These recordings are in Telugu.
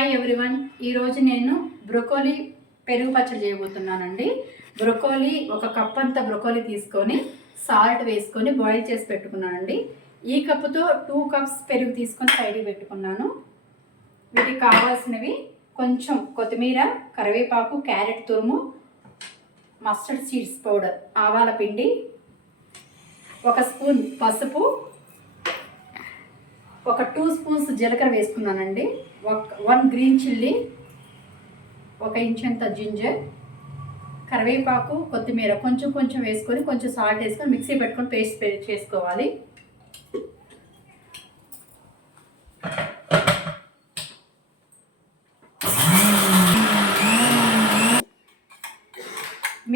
Hi everyone. ఈరోజు నేను బ్రొకోలీ పెరుగు పచ్చడి చేయబోతున్నానండి. బ్రొకోలీ ఒక కప్ అంత బ్రొకోలీ తీసుకొని సాల్ట్ వేసుకొని బాయిల్ చేసి పెట్టుకున్నానండి. ఈ కప్పుతో 2 కప్స్ పెరుగు తీసుకొని సైడ్కి పెట్టుకున్నాను. వీటికి కావాల్సినవి కొంచెం కొత్తిమీర, కరివేపాకు, క్యారెట్ తురుము, మస్టర్డ్ సీడ్స్ పౌడర్, ఆవాల పిండి, 1 స్పూన్ పసుపు, ఒక 2 స్పూన్స్ జీలకర్ర వేసుకున్నానండి. 1 గ్రీన్ చిల్లీ, 1 ఇంచ్ అంత జింజర్, కరివేపాకు, కొత్తిమీర కొంచెం కొంచెం వేసుకొని కొంచెం సాల్ట్ వేసుకొని మిక్సీ పెట్టుకొని పేస్ట్ చేసుకోవాలి.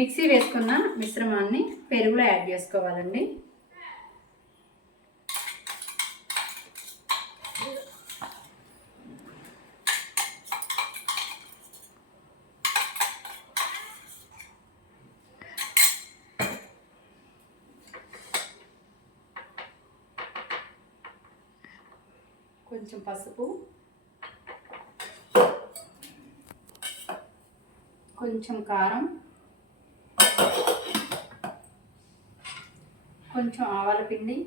మిక్సీ వేసుకున్న మిశ్రమాన్ని పెరుగులో యాడ్ చేసుకోవాలండి. కొంచెం పసుపు, కొంచెం కారం, కొంచెం ఆవాల పిండి,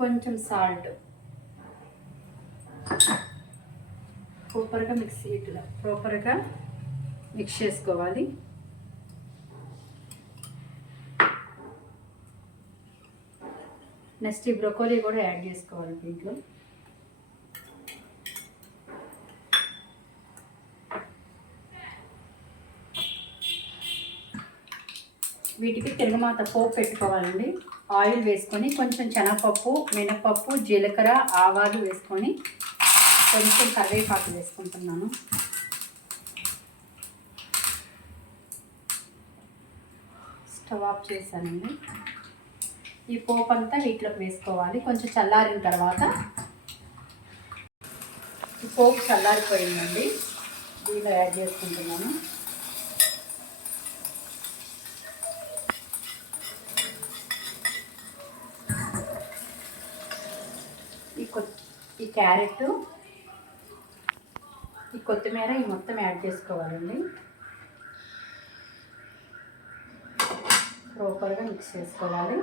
కొంచెం సాల్ట్ ప్రాపర్గా మిక్స్ చేసుకోవాలి. నెక్స్ట్ ఈ బ్రొకోలీ కూడా యాడ్ చేసుకోవాలి దీంట్లో. వీటికి తిరగమాత పోపు పెట్టుకోవాలండి. ఆయిల్ వేసుకొని కొంచెం శనగపప్పు, మినపప్పు, జీలకర్ర, ఆవాలు వేసుకొని కొంచెం కరివేపాకు వేసుకుంటున్నాను. స్టవ్ ఆఫ్ చేశానండి. ఈ పోపు అంతా వీటిలోకి వేసుకోవాలి. కొంచెం చల్లారిన తర్వాత, ఈ పోపు చల్లారిపోయిందండి, దీనిలో యాడ్ చేసుకుంటున్నాను. ఈ క్యారెట్, ఈ కొత్తిమీర ఈ మొత్తం యాడ్ చేసుకోవాలండి. ప్రాపర్గా మిక్స్ చేసుకోవాలి.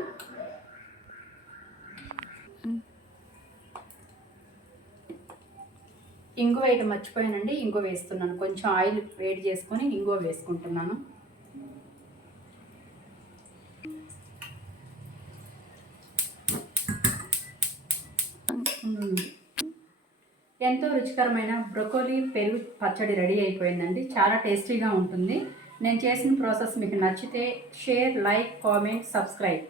ఇంగువ వేయడం మర్చిపోయానండి, ఇంగువ వేస్తున్నాను. కొంచెం ఆయిల్ వేడి చేసుకొని ఇంగువ వేసుకుంటున్నాను. ఎంతో రుచికరమైన బ్రొకోలీ పెరుగు పచ్చడి రెడీ అయిపోయిందండి. చాలా టేస్టీగా ఉంటుంది. నేను చేసిన ప్రాసెస్ మీకు నచ్చితే షేర్, లైక్, కామెంట్, సబ్స్క్రైబ్.